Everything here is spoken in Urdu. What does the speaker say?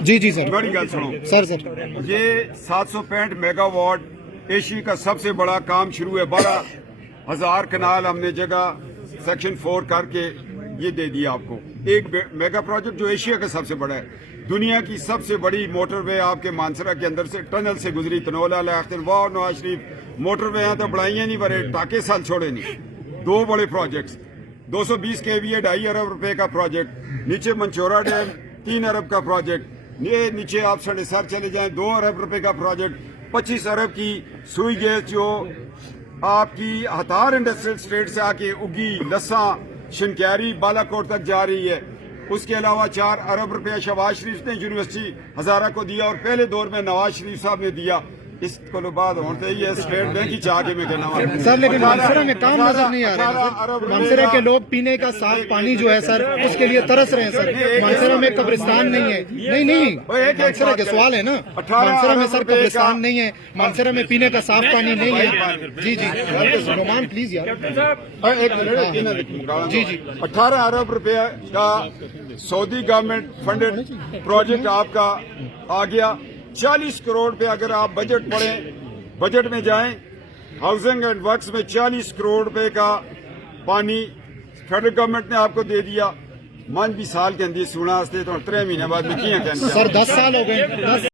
جی جی سر بڑی گل سنو سر یہ 765 میگا واٹ ایشیا کا سب سے بڑا کام شروع ہے 12,000 کنال ہم نے جگہ سیکشن 4 کر کے یہ دے دیا آپ کو ایک میگا پروجیکٹ جو ایشیا کا سب سے بڑا ہے دنیا کی سب سے بڑی موٹر وے آپ کے مانسرا کے اندر سے ٹنل سے گزری تنولا واہ نواز شریف موٹر وے ہیں تو بڑھائیاں نہیں بڑے ٹاکے سال چھوڑے نہیں دو بڑے پروجیکٹس 220 kVA 2.5 ارب روپے کا پروجیکٹ نیچے منچورا ڈیم 3 ارب کا پروجیکٹ یہ نیچے آپ سڑے سر چلے جائیں 2 ارب روپے کا پروجیکٹ 25 ارب کی سوئی گیس جو آپ کی ہتار انڈسٹریل اسٹیٹ سے آ کے اگی لساں شنکیاری بالا کوٹ تک جا رہی ہے اس کے علاوہ 4 ارب روپیہ شہباز شریف نے یونیورسٹی ہزارہ کو دیا اور پہلے دور میں نواز شریف صاحب نے دیا اس کو بعد ہوتے ہی اسٹیٹ بینک کی چاہ کے میں کہنا سر لیکن مانسرا میں کام نظر نہیں آ رہا مانسرا کے لوگ پینے کا صاف پانی جو ہے سر اس کے لیے ترس رہے ہیں سر مانسرا میں قبرستان نہیں ہے نہیں مانسرا کے سوال ہے نا مانسرا میں سر قبرستان نہیں ہے مانسرا میں پینے کا صاف پانی نہیں ہے جی جی نعمان پلیز یار جی جی 18 ارب روپے کا سعودی گورنمنٹ فنڈڈ پروجیکٹ آپ کا آ گیا 40 کروڑ پہ اگر آپ بجٹ پڑھیں بجٹ میں جائیں ہاؤسنگ اینڈ ورکس میں 40 کروڑ روپے کا پانی فیڈرل گورنمنٹ نے آپ کو دے دیا من بھی سال کے اندر سونا تو 3 مہینے بعد میں کیا کہنا سر 10 سال ہو گئے